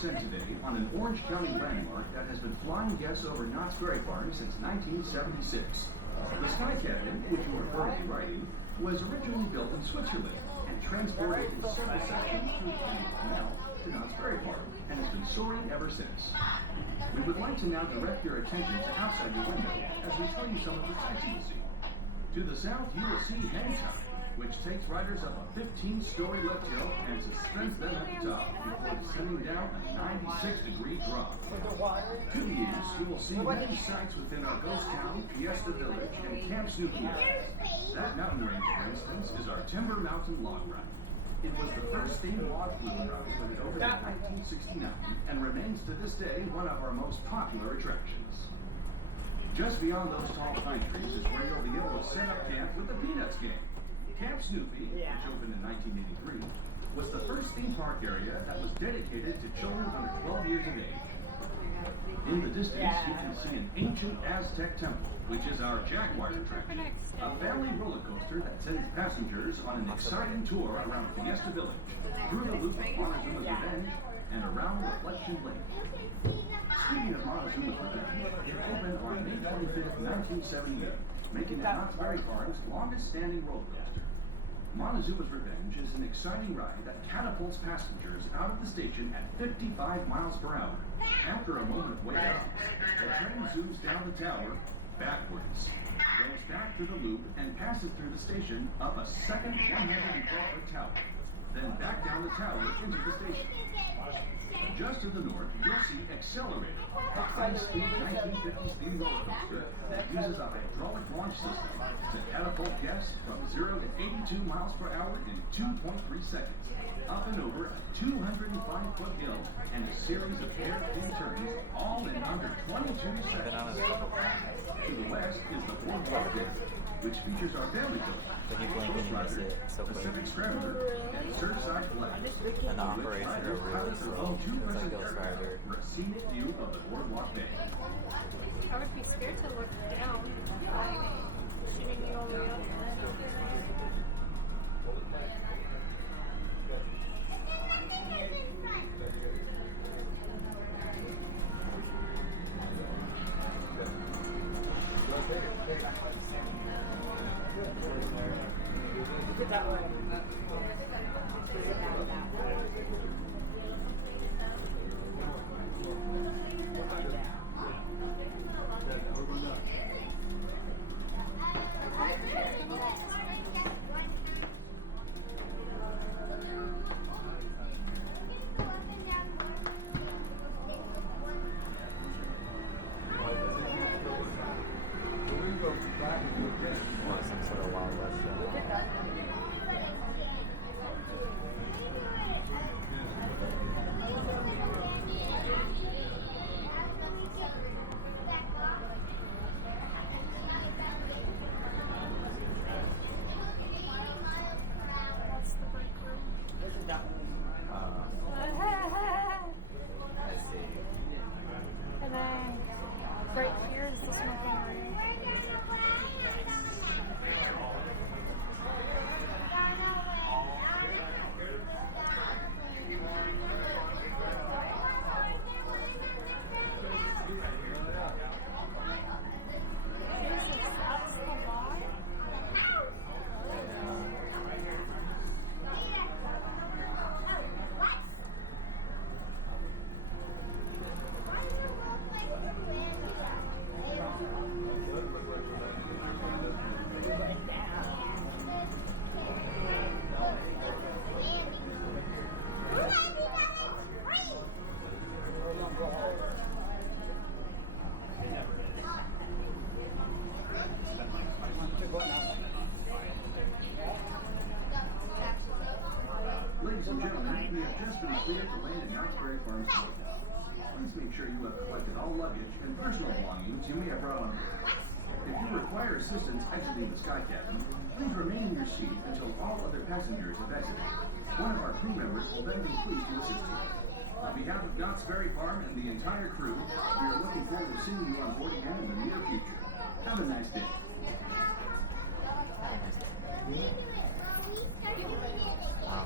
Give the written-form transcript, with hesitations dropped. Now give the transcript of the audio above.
descend today on an Orange County landmark that has been flying guests over Knott's Berry Farm since 1976. The Sky Cabin, which you are currently riding, was originally built in Switzerland and transported in several sections through the canal to Knott's Berry Farm and has been soaring ever since. We would like to now direct your attention to outside your window as we tell you some of the sights you will see. To the south, you will see Hang Time, which takes riders up a 15-story lift hill and suspends them at the top before descending down a 96-degree drop. To the east, you will see many sights within our ghost town, Fiesta Village, and Camp Snoopy area. That mountain range, for instance, is our Timber Mountain Log Ride. It was the first themed log flume ride when it opened in 1969 and remains to this day one of our most popular attractions. Just beyond those tall pine trees is where you'll be able to set up camp with the Peanuts Gang. Camp Snoopy, which opened in 1983, was the first theme park area that was dedicated to children under 12 years of age. In the distance, you can see an ancient Aztec temple, which is our Jaguar attraction, a family roller coaster that sends passengers on an exciting tour around Fiesta Village, through the loop of Montezuma's Revenge, and around Reflection Lake. Speaking of Montezuma's Revenge, it opened on May 25, 1978, making it Knott's Berry Farm's longest-standing roller coaster. Montezuma's Revenge is an exciting ride that catapults passengers out of the station at 55 miles per hour. After a moment of weight loss, the train zooms down the tower backwards, goes back to the loop, and passes through the station up a second 112-foot tower, then back down the tower into the station. Just to the north, you'll see Accelerator, a high-speed 1950s themed roller coaster that uses a hydraulic launch system to catapult guests from 0 to 82 miles per hour in 2.3 seconds, up and over a 205-foot hill and a series of hairpin turns, all in under 22 seconds. To the west is the Boardwalk Day, which features our family coaster, Pacific Scrambler, and Surfside Blast. And the operations are really slow. It's like Ghost Rider. For a scenic view of the Boardwalk Bay. I would be scared to look down, like shooting me all the way up. That way. Or some sort of Wild West show. Let's see. And then right here is the smoking area. Ladies and gentlemen, we have just been cleared to land at Knott's Berry Farm's Hotel. Please make sure you have collected all luggage and personal belongings you may have brought on board. If you require assistance exiting the Sky Cabin, please remain in your seat until all other passengers have exited. One of our crew members will then be pleased to assist you. On behalf of Knott's Berry Farm and the entire crew, we are looking forward to seeing you on board again in the near future. Have a nice day. Wow.